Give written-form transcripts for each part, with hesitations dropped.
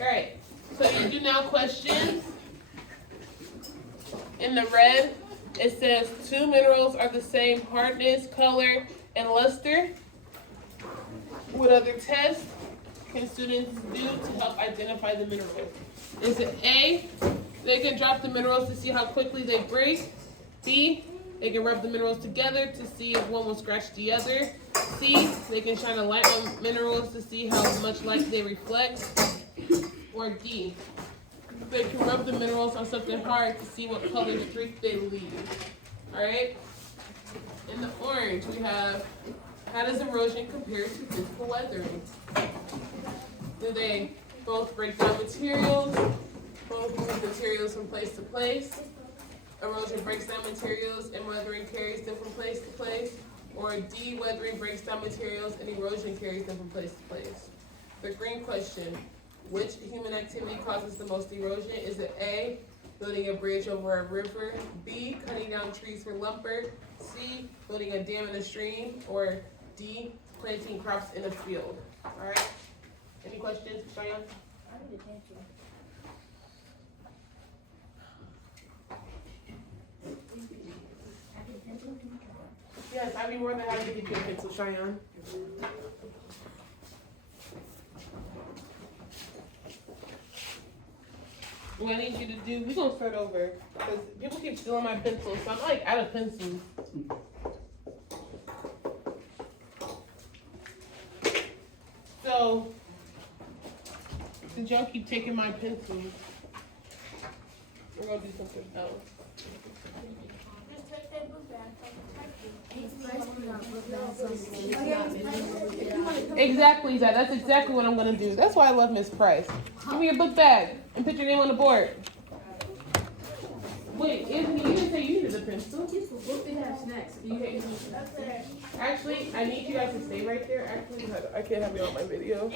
All right, so you do now questions. In the red, it says 2 minerals are the same hardness, color, and luster. What other tests can students do to help identify the minerals? Is it A, they can drop the minerals to see how quickly they break. B, they can rub the minerals together to see if one will scratch the other. C, they can shine a light on minerals to see how much light they reflect. Or D, they can rub the minerals on something hard to see what color streak they leave. Alright? In the orange, we have, how does erosion compare to physical weathering? Do they both break down materials? Both move materials from place to place? Erosion breaks down materials and weathering carries them from place to place? Or D, weathering breaks down materials and erosion carries them from place to place? The green question, which human activity causes the most erosion? Is it A, building a bridge over a river, B, cutting down trees for lumber, C, building a dam in a stream, or D, planting crops in a field? All right, any questions, Cheyenne? I need a pencil. Yes, I'd be more than happy to give you a pencil, Cheyenne. What I need you to do, we're gonna start over, because people keep stealing my pencils, so I'm like out of pencils. So, since y'all keep taking my pencils, we're gonna do something else. Just take that book back. Exactly, Zach. That's exactly what I'm gonna do. That's why I love Miss Price. Give me your book bag and put your name on the board. Wait, Anthony, you didn't say you needed a pencil. Okay. Actually, I need you guys to stay right there. Actually, I can't have you on my video.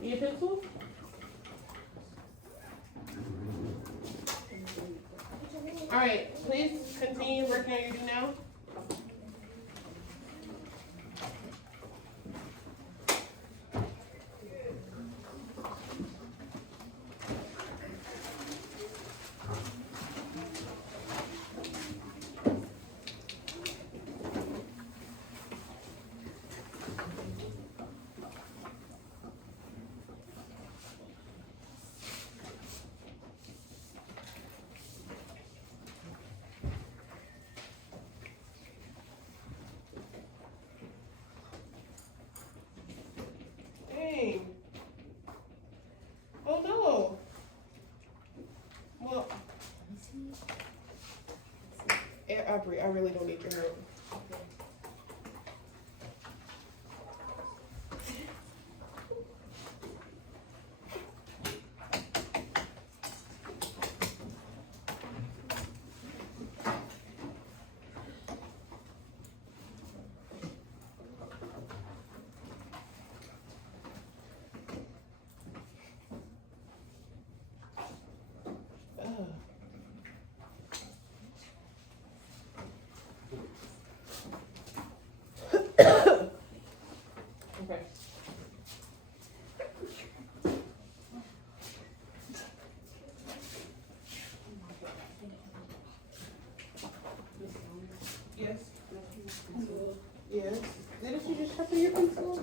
Need a pencil? All right, please continue working on your do now. Dang. Oh no. Well, Aubrey, I really don't need your help. Okay. Yes. Yes. Didn't you just sharpen your pencil?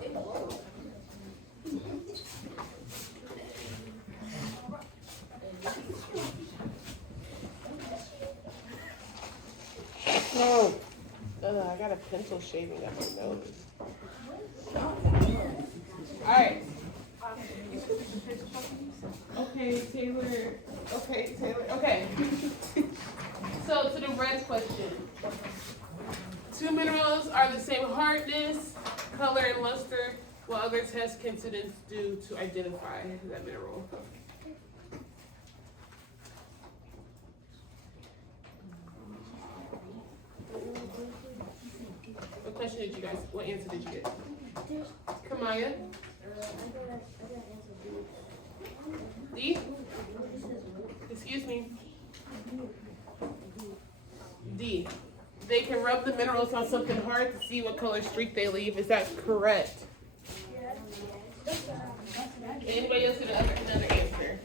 Oh. I got a pencil shaving at my nose. Alright. Okay, Taylor. Okay, Taylor. Okay. So to the red question. 2 minerals are the same hardness, color, and luster. What other tests can students do to identify that mineral? What question did you guys, what answer did you get? Kamaya? D? Excuse me. D. They can rub the minerals on something hard to see what color streak they leave. Is that correct? Anybody else get another answer?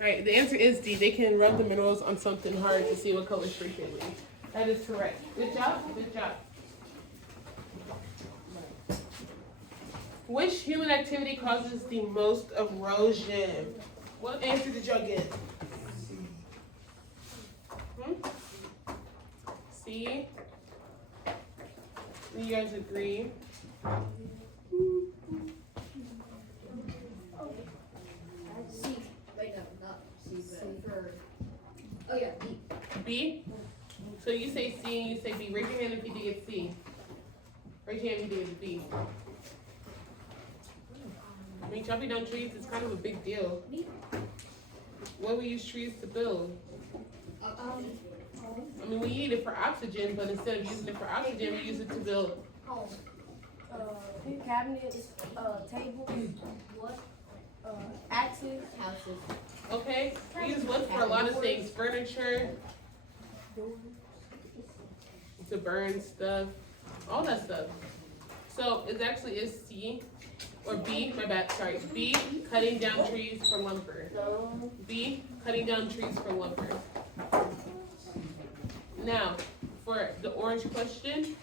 Right, the answer is D. They can rub the minerals on something hard to see what color streak they leave. That is correct. Good job, good job. Which human activity causes the most erosion? What answer did y'all get? C. Do you guys agree? C. Wait, no, not C, but for. Oh, yeah, B. B? So you say C and you say B. Raise your hand if you think it's C. Raise your hand if you think it's B. I mean, chopping down trees is kind of a big deal. What do we use trees to build? I mean, we need it for oxygen, but instead of using it for oxygen, we use it to build Home. Cabinets, tables, what? Axes. Houses. Okay, we use wood for a lot of things. Furniture, to burn stuff, all that stuff. So it actually is C, or B, my bad, sorry. B, cutting down trees for lumber. B, cutting down trees for lumber. Now, for the orange question,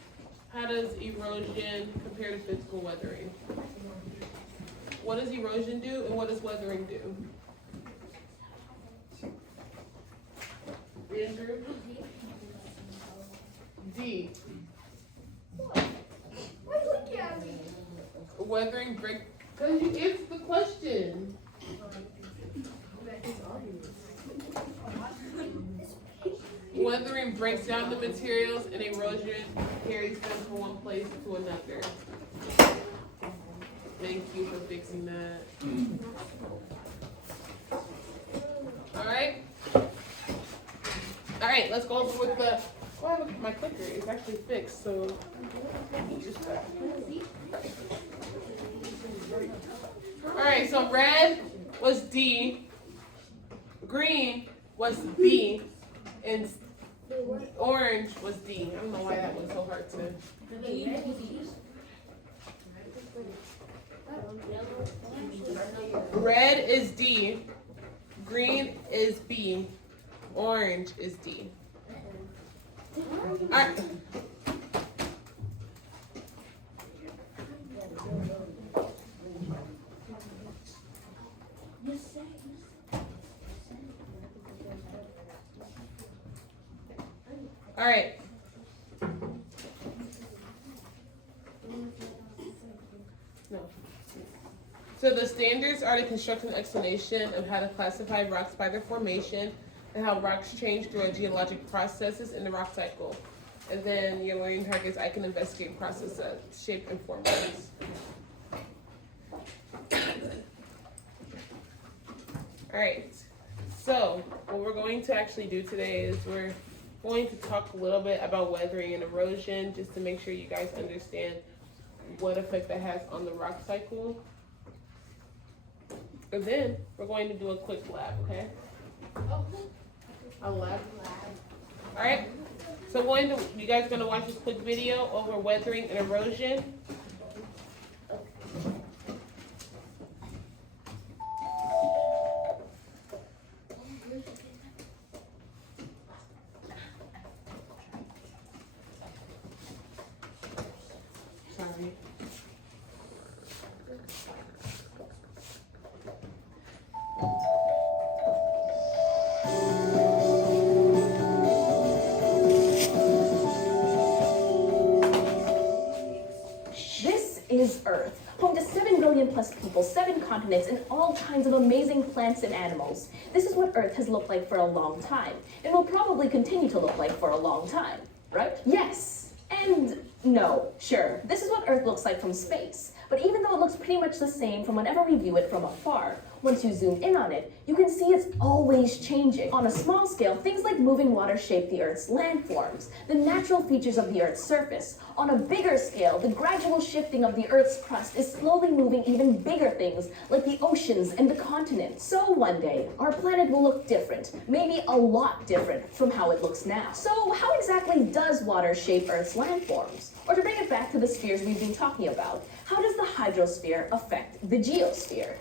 how does erosion compare to physical weathering? What does erosion do and what does weathering do? Andrew? D. Why are you looking at me? Weathering break, because you answered the question. Weathering breaks down the materials and erosion carries them from one place to another. Thank you for fixing that. All right, let's go over with the, oh, look, my clicker is actually fixed, so use that. All right, so red was D, green was B, and orange was D. I don't know why that was so hard to. Red is D, green is B, orange is D. All right. All right. No. So the standards are to construct an explanation of how to classify rocks by their formation and how rocks change through geologic processes in the rock cycle. And then your learning targets, I can investigate process that shape and form rocks. All right. So what we're going to actually do today is we're going to talk a little bit about weathering and erosion, just to make sure you guys understand what effect that has on the rock cycle. And then we're going to do a quick lab, okay? A lab. All right. So you guys are going to watch this quick video over weathering and erosion. Sorry. This is Earth, home to 7 billion plus people, 7 continents, and all kinds of amazing plants and animals. This is what Earth has looked like for a long time, and will probably continue to look like for a long time. right? Yes, and no, sure. This is what Earth looks like from space. But even though it looks pretty much the same from whenever we view it from afar, once you zoom in on it, you can see it's always changing. On a small scale, things like moving water shape the Earth's landforms, the natural features of the Earth's surface. On a bigger scale, the gradual shifting of the Earth's crust is slowly moving even bigger things, like the oceans and the continents. So one day, our planet will look different, maybe a lot different from how it looks now. So how exactly does water shape Earth's landforms? Or to bring it back to the spheres we've been talking about, how does the hydrosphere affect the geosphere?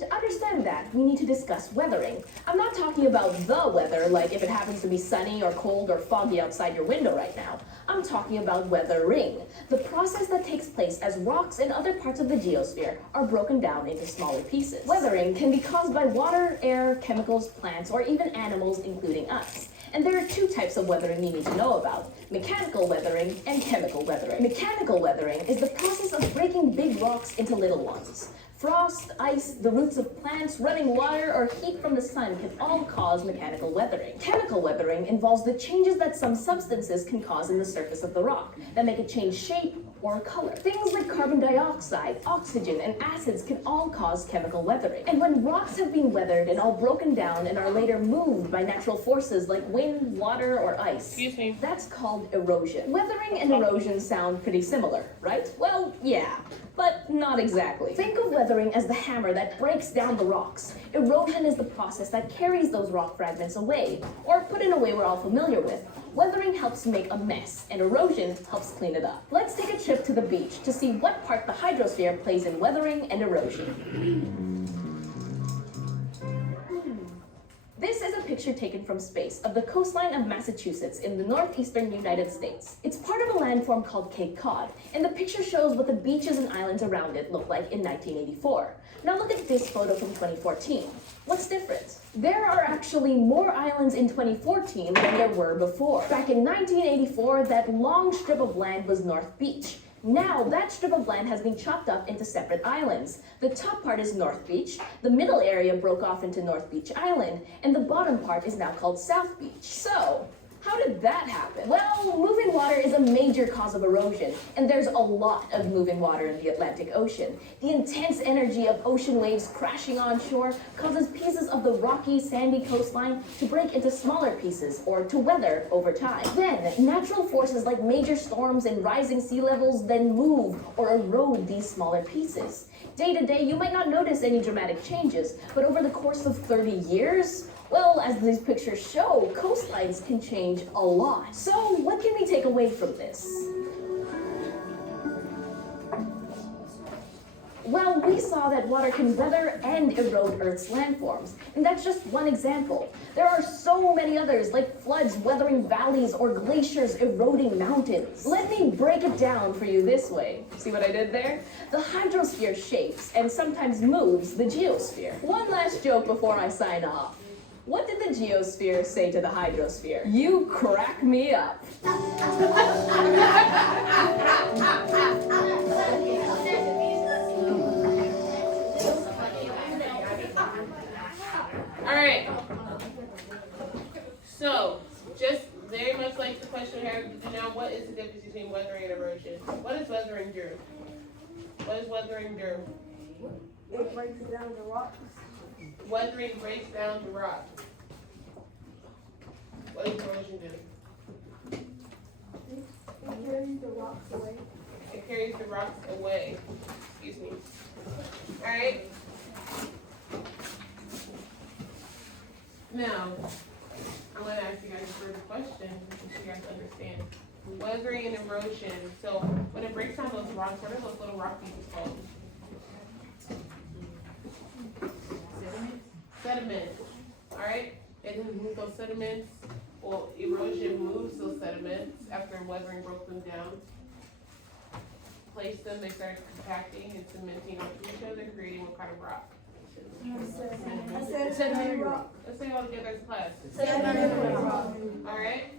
To understand that, we need to discuss weathering. I'm not talking about the weather, like if it happens to be sunny or cold or foggy outside your window right now. I'm talking about weathering, the process that takes place as rocks and other parts of the geosphere are broken down into smaller pieces. Weathering can be caused by water, air, chemicals, plants, or even animals, including us. And there are two types of weathering you need to know about: mechanical weathering and chemical weathering. Mechanical weathering is the process of breaking big rocks into little ones. Frost, ice, the roots of plants, running water, or heat from the sun can all cause mechanical weathering. Chemical weathering involves the changes that some substances can cause in the surface of the rock that make it change shape or color. Things like carbon dioxide, oxygen, and acids can all cause chemical weathering. And when rocks have been weathered and all broken down and are later moved by natural forces like wind, water, or ice, Excuse me. that's called erosion. Weathering and erosion sound pretty similar, right? Well, yeah, but not exactly. Think of weathering as the hammer that breaks down the rocks. Erosion is the process that carries those rock fragments away, or put in a way we're all familiar with. Weathering helps make a mess, and erosion helps clean it up. Let's take a trip to the beach to see what part the hydrosphere plays in weathering and erosion. This is a picture taken from space of the coastline of Massachusetts in the northeastern United States. It's part of a landform called Cape Cod, and the picture shows what the beaches and islands around it looked like in 1984. Now look at this photo from 2014. What's different? There are actually more islands in 2014 than there were before. Back in 1984, that long strip of land was North Beach. Now, that strip of land has been chopped up into separate islands. The top part is North Beach, the middle area broke off into North Beach Island, and the bottom part is now called South Beach. So, how did that happen? Well, moving water is a major cause of erosion, and there's a lot of moving water in the Atlantic Ocean. The intense energy of ocean waves crashing on shore causes pieces of the rocky, sandy coastline to break into smaller pieces, or to weather over time. Then, natural forces like major storms and rising sea levels then move or erode these smaller pieces. Day to day, you might not notice any dramatic changes, but over the course of 30 years, well, as these pictures show, coastlines can change a lot. So what can we take away from this? Well, we saw that water can weather and erode Earth's landforms, and that's just one example. There are so many others, like floods weathering valleys or glaciers eroding mountains. Let me break it down for you this way. See what I did there? The hydrosphere shapes and sometimes moves the geosphere. One last joke before I sign off. What did the geosphere say to the hydrosphere? You crack me up. All right. So, just very much like the question we have to do now, what is the difference between weathering and erosion? What does weathering do? What does weathering do? It breaks down the rocks. Weathering breaks down the rock. What does erosion do? It carries the rocks away. It carries the rocks away. Excuse me. All right. Now, I'm going to ask you guys a further question so you guys understand. Weathering and erosion. So when it breaks down those rocks, what are those little rock pieces called? Sediments. All right. It doesn't move those sediments. Well, erosion moves those sediments after weathering broke them down. Place them, they start compacting and cementing onto each other, creating what kind of rock? I said sedimentary rock. Let's say it all together as a class. Sedimentary rock. All right.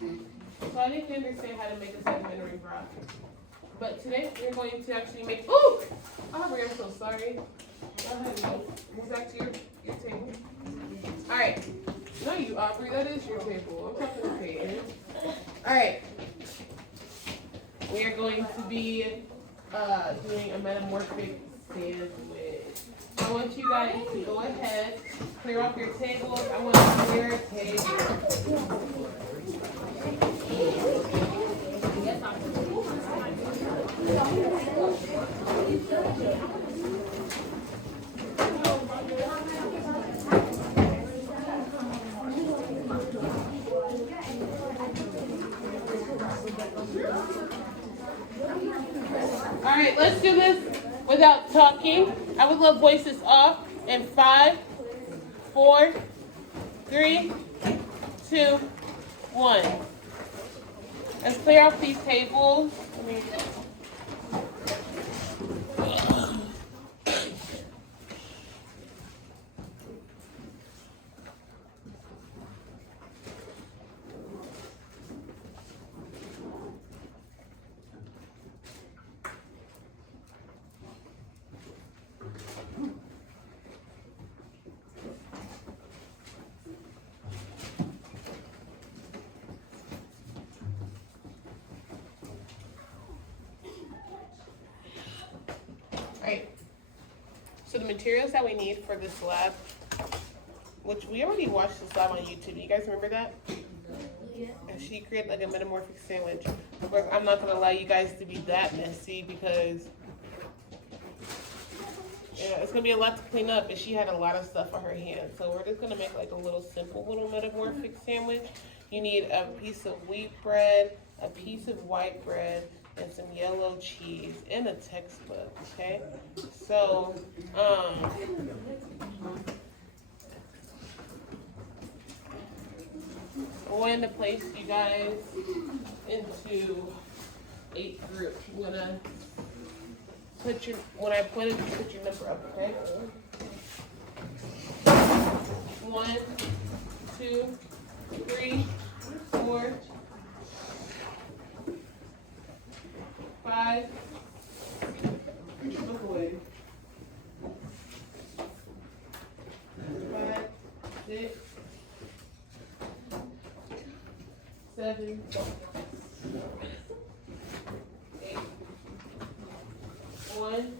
So I need to understand how to make a sedimentary rock. But today we're going to actually make. Ooh, Aubrey, I'm so sorry. Go ahead, move back to your table. All right. No, you, Aubrey. That is your table. I'm talking to Peyton. All right. We are going to be doing a metamorphic sandwich. I want you guys to go ahead, clear off your tables. I want to clear a table. All right, let's do this without talking. I would love voices off in 5, 4, 3, 2, 1. Let's clear off these tables. Alright, so the materials that we need for this lab, which we already watched this lab on YouTube. You guys remember that? Yeah. And she created like a metamorphic sandwich. Of course, I'm not gonna allow you guys to be that messy because it's gonna be a lot to clean up, and she had a lot of stuff on her hands. So we're just gonna make like a little simple little metamorphic sandwich. You need a piece of wheat bread, a piece of white bread, and some yellow cheese and a textbook, okay? So, I'm going to place you guys into 8 groups. I'm gonna put your, when I point it, put your number up, okay? 1, 2, 3, 4, 5, look away. 5, 6, 7, 8. 1,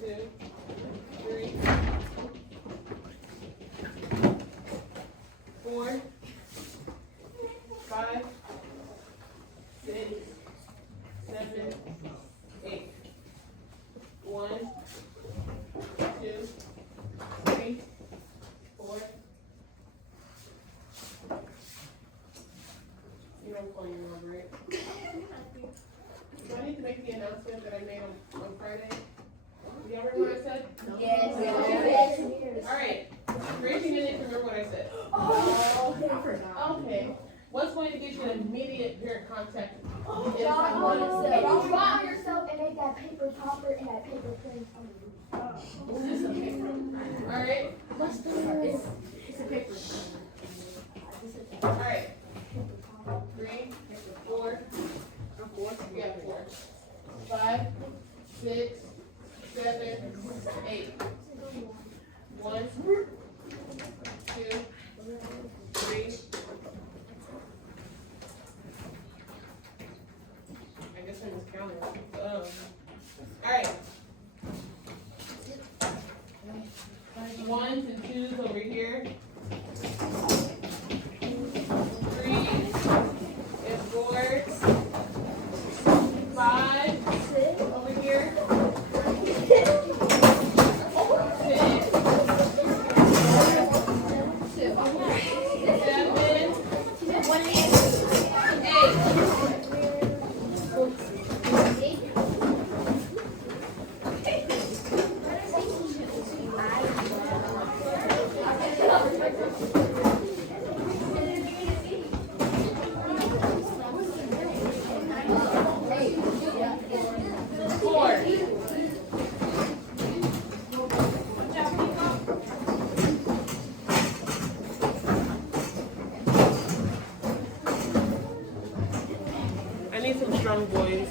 2, 3, 4, 5, 6, 7, 8. 1, 2, 3, 4. You know I'm calling you over, right? Do I need to make the announcement that I made on Friday? Do y'all remember what I said? Yes. All right. Raise your hand if you remember what I said. Okay. What's going to get you an immediate parent contact? If you draw on yourself and make that paper topper and that paper plane. All right. It's a paper. All right. 3, 4, 4. Yeah, 4. 5, 6, 7, 8. 1, 2, 3. I guess I was counting. All right. 1s and 2s over here. 3s and 4s. 5 over here. 4. I need some strong boys.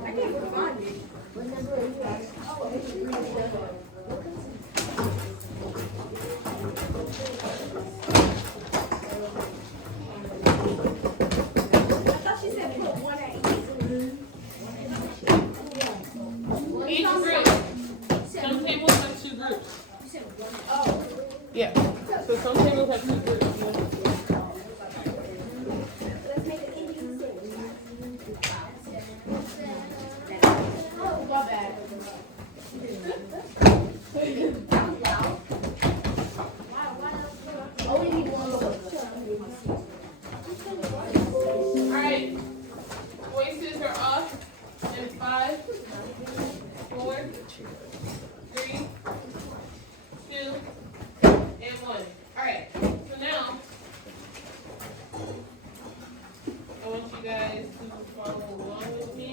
can't find it. I thought she said put one at each. Each group. Some tables have 2 groups. Yeah. So some tables have 2 groups. Let's make it Indian sing. Oh, my bad. Only need one of those. Alright. Voices are off in 5, 4, 3, 2, and 1. Alright. So now I want you guys to follow along with me.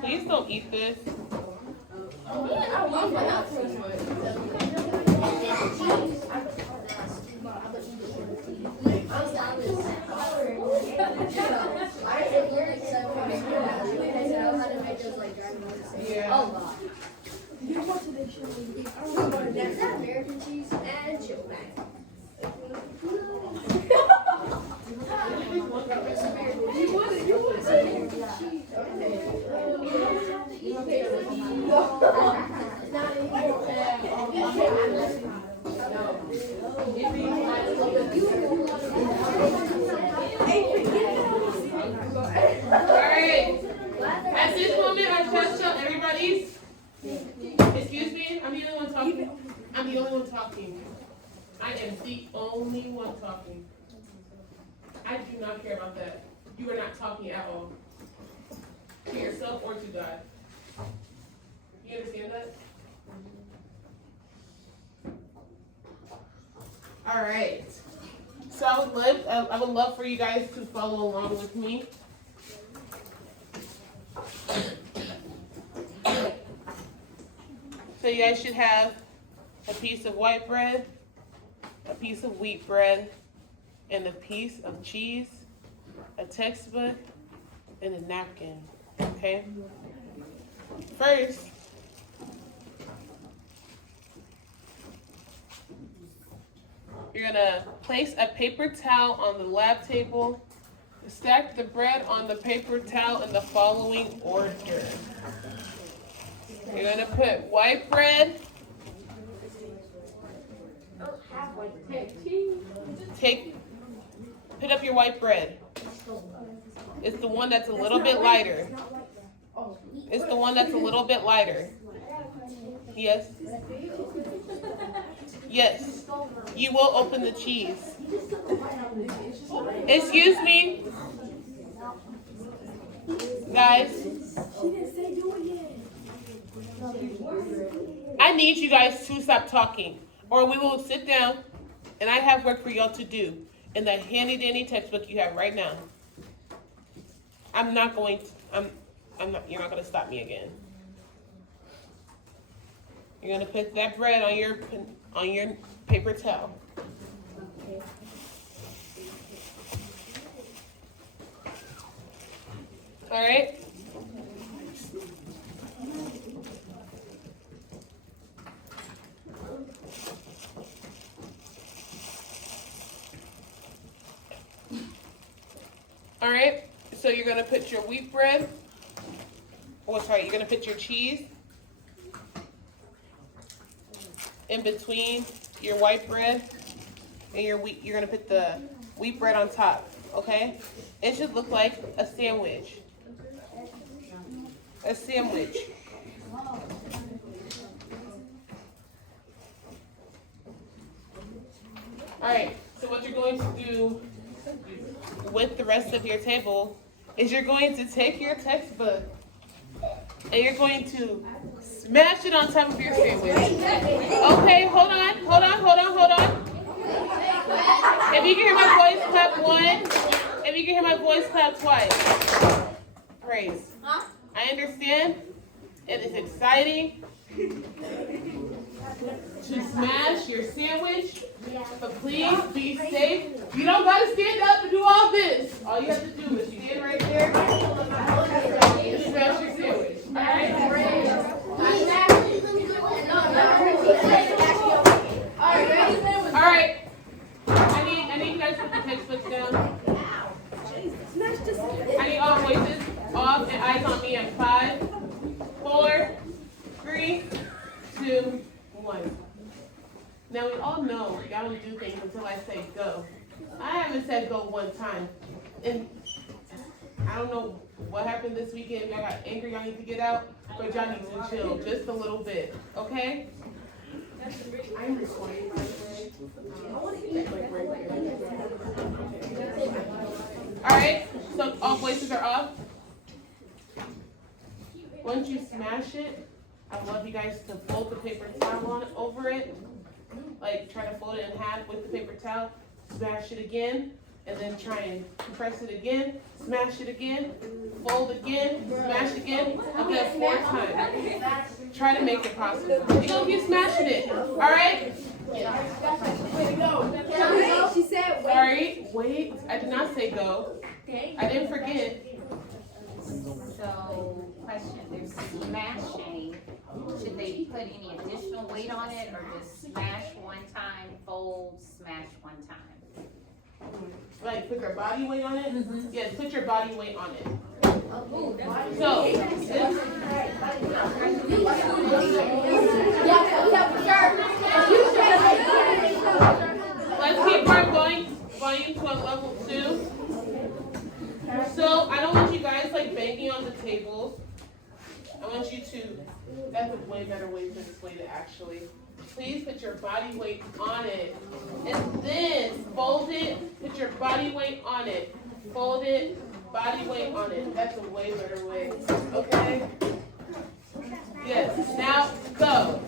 Please don't eat this. I love my outfit. Yeah. Is that American cheese and chill mac? Alright. At this moment, our test shall everybody's. Excuse me, I'm the only one talking. I'm the only one talking. I am the only one talking. I do not care about that. You are not talking at all. To yourself or to God. You understand that? Alright. So I would love for you guys to follow along with me. So you guys should have a piece of white bread, a piece of wheat bread, and a piece of cheese, a textbook, and a napkin, okay? First, you're gonna place a paper towel on the lab table. Stack the bread on the paper towel in the following order. You're gonna put white bread. Pick up your white bread. It's the one that's a little bit lighter. It's the one that's a little bit lighter. Yes. Yes. You will open the cheese. Excuse me. Guys. I need you guys to stop talking, or we will sit down and I have work for y'all to do in the handy dandy textbook you have right now. I'm not, you're not gonna stop me again. You're gonna put that bread on your paper towel. All right. All right, so you're gonna put your wheat bread, you're gonna put your cheese in between your white bread and your wheat. You're gonna put the wheat bread on top, okay? It should look like a sandwich. A sandwich. All right, so what you're going to do with the rest of your table is you're going to take your textbook and you're going to smash it on top of your sandwich. Okay, hold on. If you can hear my voice, clap one. If you can hear my voice, clap twice. Praise. I understand. It is exciting to smash your sandwich, but please be safe. You don't gotta stand up and do all this. All you have to do is stand right there and smash your sandwich. All right? All right. I need you guys to put the textbooks down. I need all voices off and eyes on me in 5, 4, 3, 2, 1. Now we all know y'all don't do things until I say go. I haven't said go one time. And I don't know what happened this weekend. Y'all got angry, y'all need to get out, but y'all need to chill just a little bit, okay? I'm recording, by the way. Alright, so all voices are off. Once you smash it, I love you guys to fold the paper towel on over it. Like try to fold it in half with the paper towel, smash it again, and then try and press it again, smash it again, fold again, smash again, until 4 times. Try to make it possible. You're gonna keep smashing it, alright? She said, Sorry, wait, I did not say go. I didn't forget. So, question, there's smashing. Should they put any additional weight on it or just smash one time, fold, smash one time? Like put your body weight on it? Yes, put your body weight on it. So, let's keep our volume to a level 2. So, I don't want you guys like banging on the tables. I want you to, that's a way better way to explain it actually. Please put your body weight on it. And then fold it, put your body weight on it. Fold it, body weight on it. That's a way better way. Okay? Yes. Now go.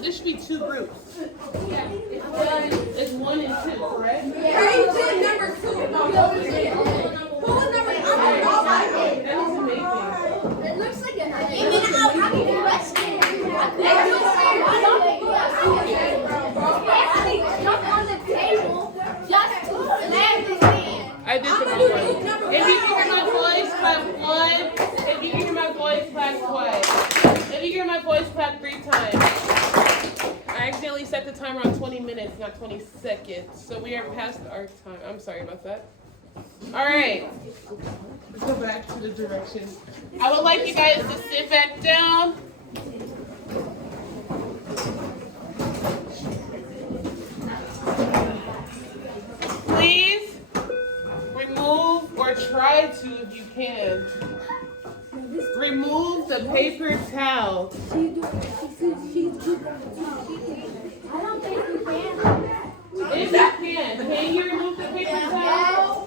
This should be 2 groups. It's 1 and 2, correct? Number 2. That is amazing. It looks like a jump on the table just to land his hand. I did the wrong one. If you can hear my voice, clap 1. If you can hear my voice, clap twice. If you can hear my voice, clap 3 times. I accidentally set the timer on 20 minutes, not 20 seconds. So we are past our time. I'm sorry about that. All right. Let's go back to the directions. I would like you guys to sit back down. Please remove or try to, if you can, remove the paper towel. I don't think you can. If you can you remove the paper towel?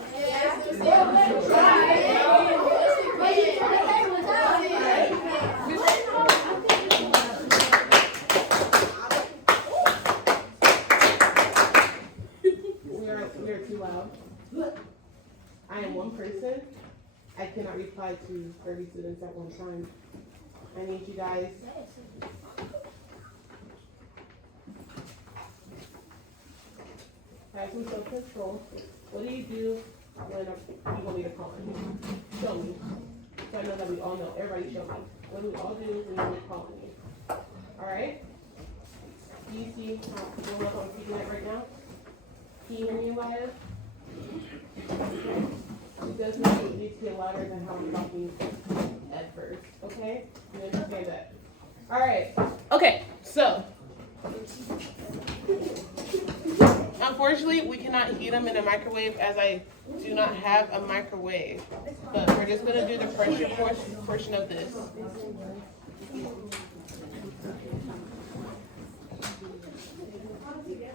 apply to 30 students at one time. I need you guys. Have some self-control. What do you do when you want me to call on you? Show me. So I know that we all know. Everybody show me. What do we all do when we're calling you? Alright? Do you see how I'm speaking at right now? Can you hear me, Elias? It does not need to be louder than how I'm talking at first. Okay? You understand that? Alright. Okay, so unfortunately we cannot heat them in a microwave as I do not have a microwave. But we're just gonna do the pressure portion of this.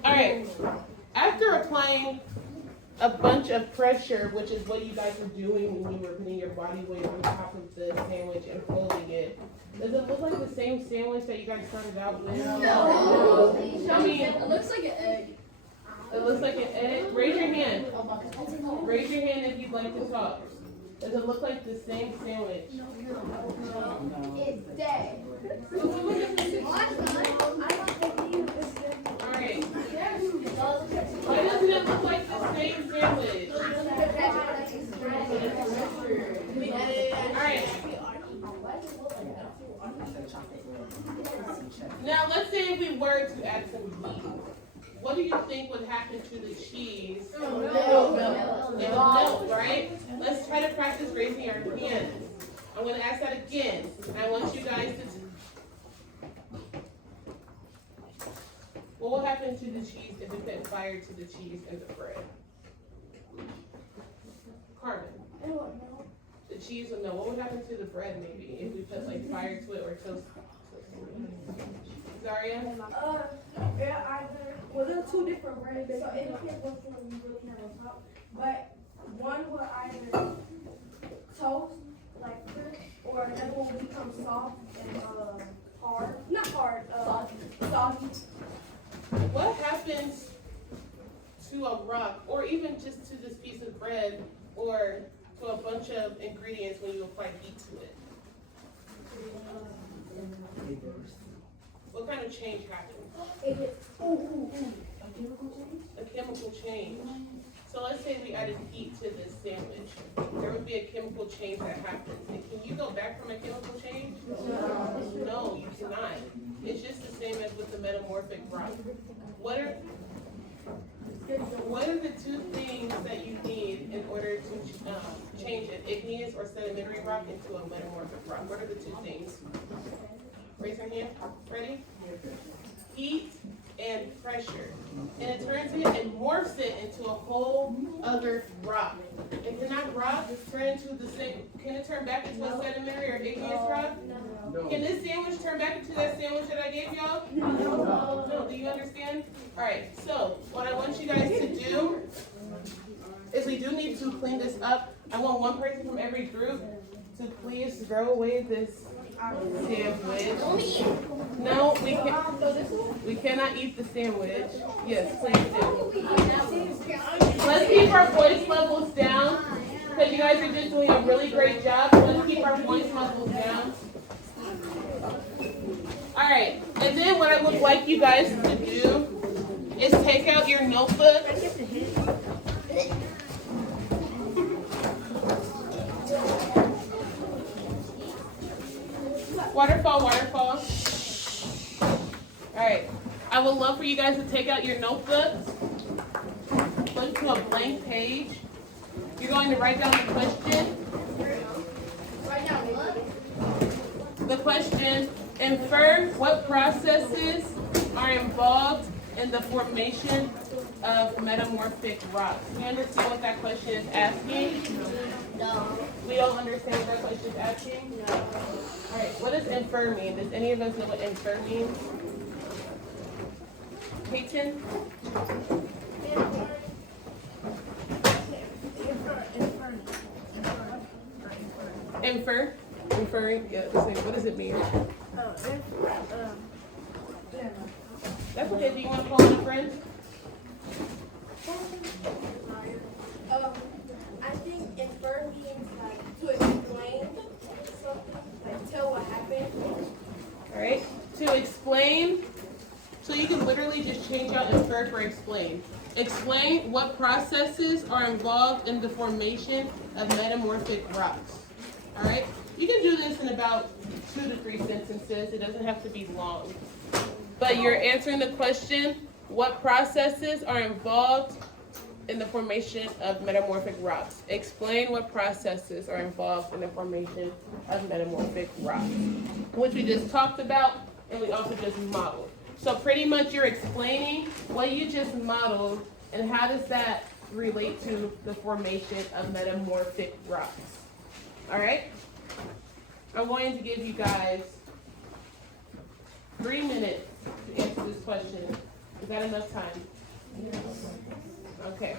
Alright. After applying a bunch of pressure, which is what you guys were doing when you were putting your body weight on top of the sandwich and folding it, does it look like the same sandwich that you guys started out with? No. I mean, It looks like an egg. it looks like an egg. Raise your hand. Raise your hand if you'd like to talk. Does it look like the same sandwich? It's dead. Alright. Why doesn't it look like the same sandwich? Alright. Now let's say if we were to add some heat. What do you think would happen to the cheese? It would melt, right? Let's try to practice raising our hands. I'm going to ask that again. I want you guys to. What will happen to the cheese if we put fire to the cheese and the bread? Carmen. The cheese would know. What would happen to the bread maybe if we put like fire to it or toast? Zaria? Yeah, either, well, there are two different brands, so it depends what one you really have on top. But one will either toast, like this, or another one will become soft and hard. Not hard, soggy. What happens to a rock, or even just to this piece of bread, or to a bunch of ingredients when you apply heat to it? What kind of change happens? A chemical change. So let's say we added heat to this sandwich. There would be a chemical change that happens. And can you go back from a chemical change? No, you cannot. It's just the same as with the metamorphic rock. What are the two things that you need in order to change an igneous or sedimentary rock into a metamorphic rock? What are the two things? Raise your hand. Ready? Heat and pressure. And it turns it and morphs it into a whole other rock. And can that rock turn into the same, can it turn back into a sedimentary or igneous rock? No. Can this sandwich turn back into that sandwich that I gave y'all? No. No, do you understand? Alright, so what I want you guys to do is we do need to clean this up. I want one person from every group to please throw away this sandwich. No, we cannot eat the sandwich. Yes, please do. Let's keep our voice levels down because you guys are just doing a really great job. Let's keep our voice levels down. Alright, and then what I would like you guys to do is take out your notebook. Waterfall, waterfall. Alright, I would love for you guys to take out your notebooks, flip to a blank page. You're going to write down the question. Right now, what? The question, infer what processes are involved in the formation of metamorphic rocks. Do you understand what that question is asking? No. We don't understand what that question is asking? No. Alright, what does infer mean? Does any of us know what infer means? Peyton? Infer? Inferring? Yeah, what does it mean? That's okay. Do you want to call in a friend? I think infer means like to explain explain. So you can literally just change out infer for explain. Explain what processes are involved in the formation of metamorphic rocks. All right? You can do this in about 2 to 3 sentences. It doesn't have to be long. But you're answering the question, what processes are involved in the formation of metamorphic rocks? Explain what processes are involved in the formation of metamorphic rocks, which we just talked about and we also just modeled. So pretty much you're explaining what you just modeled and how does that relate to the formation of metamorphic rocks. All right? I'm going to give you guys 3 minutes to answer this question. Is that enough time? Okay.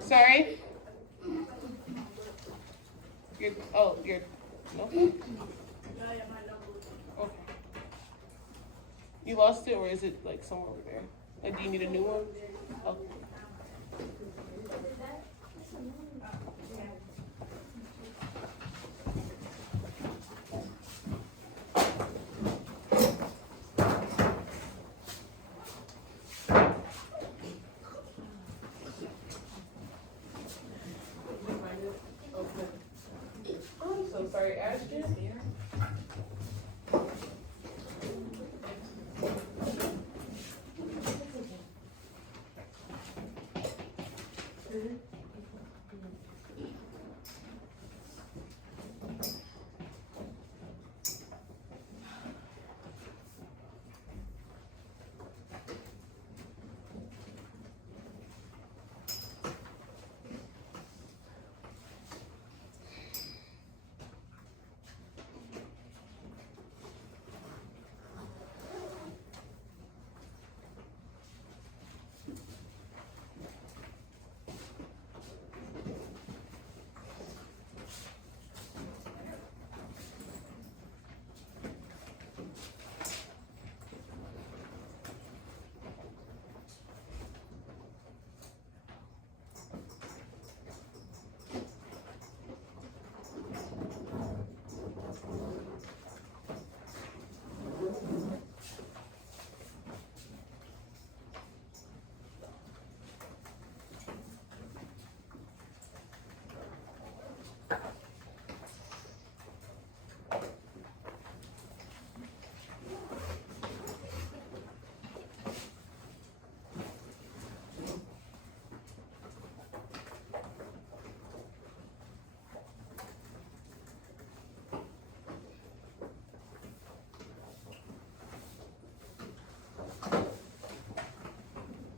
Sorry? You're okay. Okay. You lost it, or is it like somewhere over there? Like, do you need a new one? Okay. I'm so sorry, Ashton.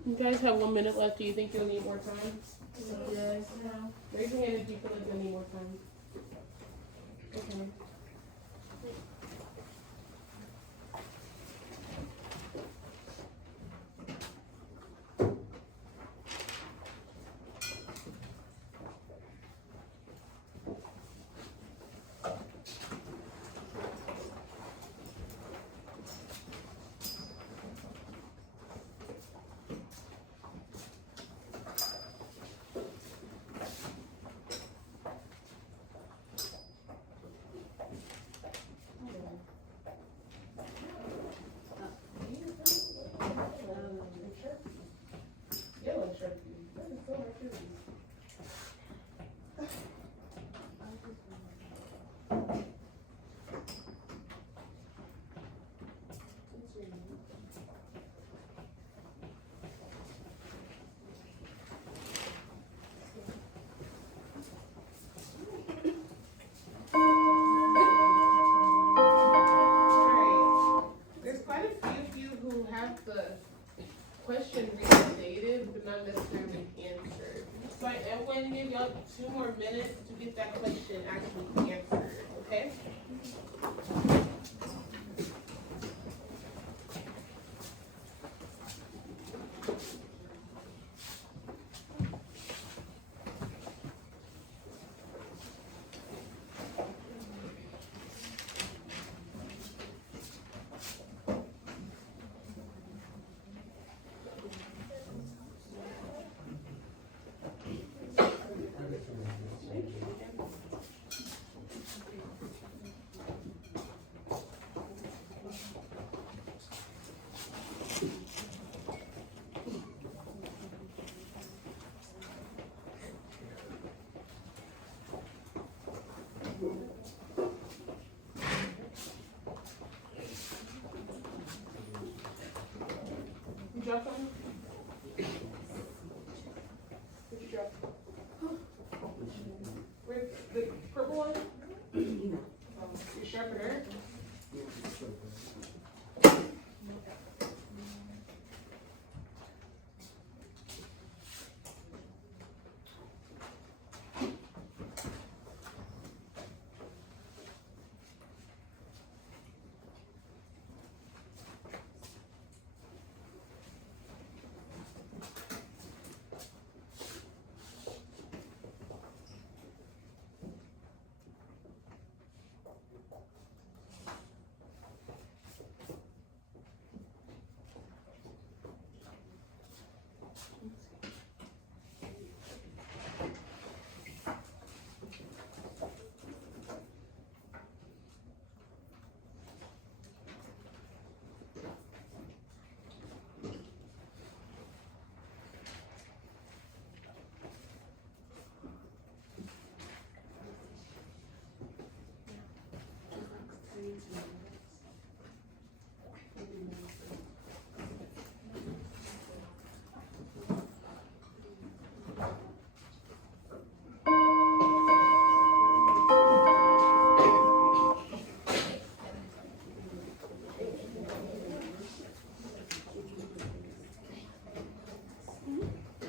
You guys have 1 minute left. Do you think you'll need more time? Yes. Raise your hand if you feel like you'll need more time. Okay. Yellow shirt. That is so hard to read. Alright. There's quite a few of you who have the question restated, but not necessarily answered. So I am going to give y'all 2 more minutes to get that question actually answered, okay? drop something? Where'd you drop? Where's the purple one? Your sharpener?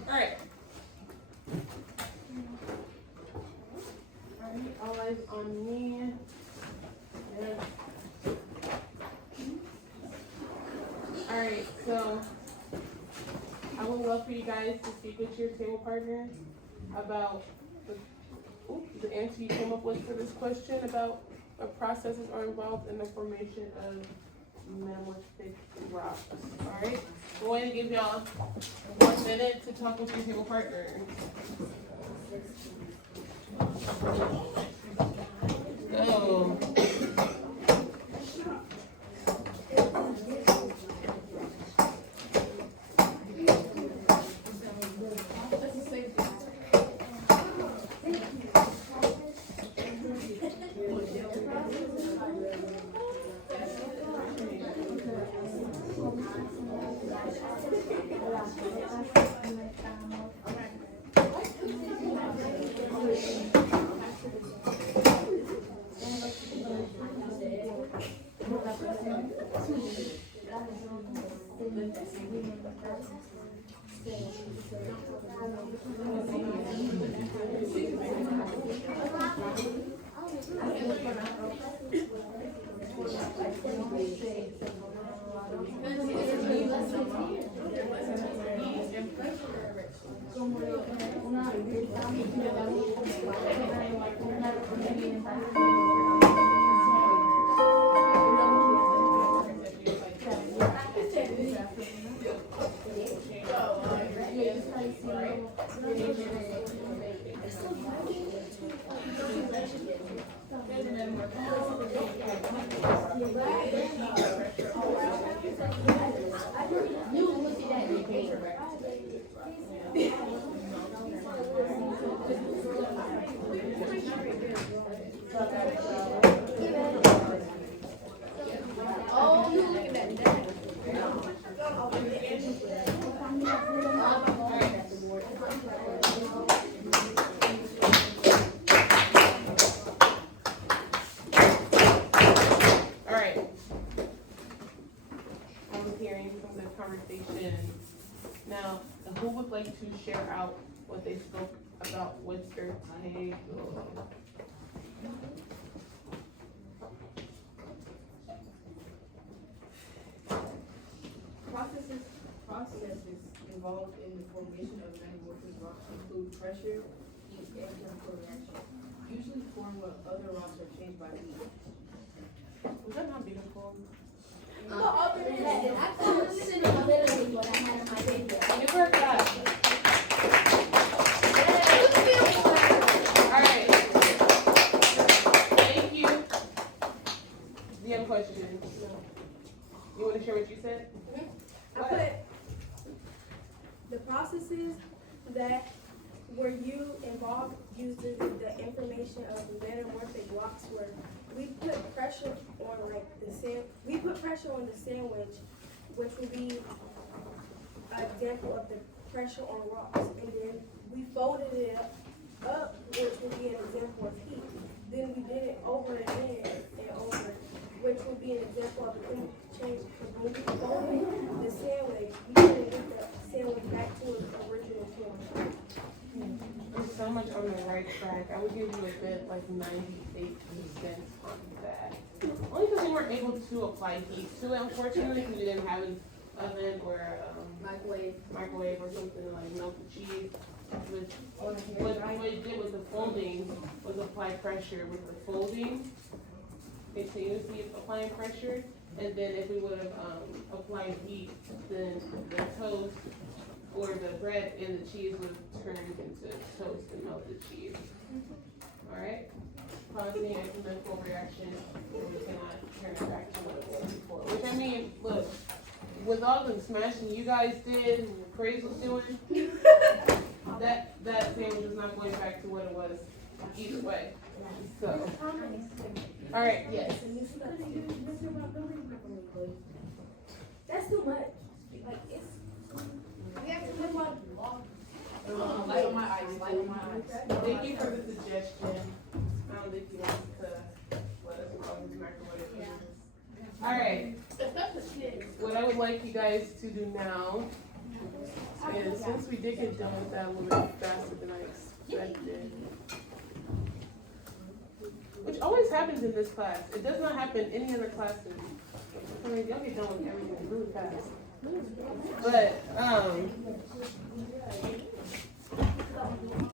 Alright. Alright, all eyes on me. And alright, so I would love for you guys to speak with your table partner about the answer you came up with for this question about what processes are involved in the formation of metamorphic rocks. Alright? I'm going to give y'all 1 minute to talk with your table partner. Go. Now, who would like to share out what they spoke about with their table? Processes involved in the formation of metamorphic rocks include pressure, heat, and chemical reaction. Usually form when other rocks are changed by heat. Was that not beautiful? I thought this is literally what I had on my paper. Give her a clap. Alright. Thank you. Do you have a question? You want to share what you said? I put the processes that were involved using the information of metamorphic rocks were we put pressure on the sandwich, which would be an example of the pressure on rocks, and then we folded it up, which would be an example of heat. Then we did it over again and over, which would be an example of the change. Because when we folded the sandwich, we couldn't get the sandwich back to its original form. You're so much on the right track. I would give you a good like 98% on that. Only because we weren't able to apply heat to it, unfortunately, because we didn't have an oven or microwave or something to like melt the cheese. What it did with the folding was apply pressure with the folding, continuously applying pressure, and then if we would have applied heat, then the toast or the bread and the cheese would have turned into toast and melted cheese. Alright? Causing a chemical reaction, and we cannot turn it back to what it was before. Which I mean, look, with all the smashing you guys did, and Craze was doing, that sandwich is not going back to what it was either way. So, alright, yes. That's too much. Like, it's, we have to live on. Light on my eyes, light on my eyes. Thank you for the suggestion. I don't think you want to let us know his microwave. Alright, what I would like you guys to do now is, since we did get done with that a little bit faster than I expected, which always happens in this class. It does not happen in any other classes. I mean, y'all get done with everything really fast. But,